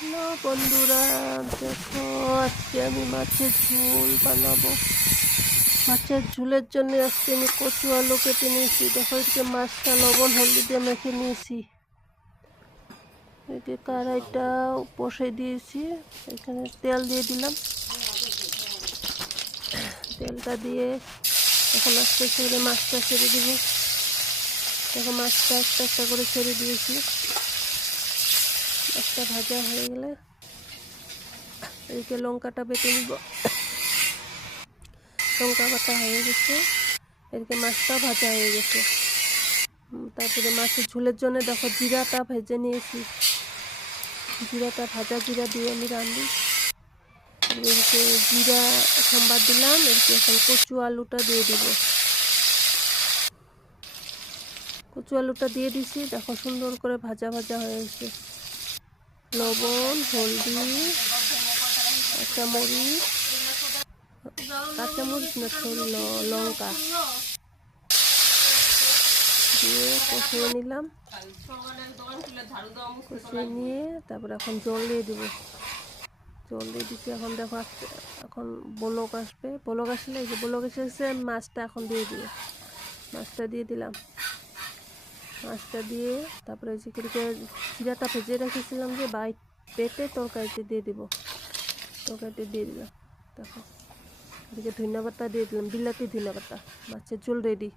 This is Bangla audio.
হ্যালো বন্ধুরা, দেখো আজকে আমি মাছের ঝোল বানাবো। মাছের ঝোলের জন্য আজকে আমি কচু আলু কেটে নিয়েছি। দেখো এদিকে মাছটা লবণ হলুদ দিয়ে মেখে নিয়েছি। এদিকে কড়াইটা বসে দিয়েছি, এখানে তেল দিয়ে দিলাম। তেলটা দিয়ে এখন আস্তে করে মাছটা ছেড়ে দিব। দেখো মাছটা একটা একটা করে ছেড়ে দিয়েছি। মাছটা ভাজা হয়ে গেলে এদিকে লঙ্কাটা বেটে নিব। লঙ্কা বাটা হয়ে গেছে, এদিকে মাছটা ভাজা হয়ে গেছে। তারপরে মাছের ঝোলের জন্য দেখো জিরাটা ভেজে নিয়েছি। জিরাটা ভাজা জিরা দিয়ে আমি রাঁধি। এদিকে জিরা সম্বাদ দিলাম, এদিকে এখন কচু আলুটা দিয়ে দিব। কচু আলুটা দিয়ে দিছি, দেখো সুন্দর করে ভাজা ভাজা হয়ে গেছে। লবণ, হলদি, কাঁচামরিচ, কাঁচামরিচ না সরি লঙ্কা দিয়ে কষিয়ে নিলাম। কষিয়ে নিয়ে তারপরে এখন জল দিয়ে দিব। জল দিয়ে দিচ্ছি। এখন দেখো এখন বলক আসবে। বলক আসলে এই যে বলক এসেছে, মাছটা এখন দিয়ে দিব। মাছটা দিয়ে দিলাম। মাছটা দিয়ে তারপরে যে জিরাটা ভেজে রেখেছিলাম যে বেটে তরকারিতে দিয়ে দিব। তরকারিতে দিয়ে দিলাম। দেখো এদিকে ধনিয়া পাতা দিয়ে দিলাম, বিলাতি ধনিয়া পাতা। মাছের ঝোল রেডি।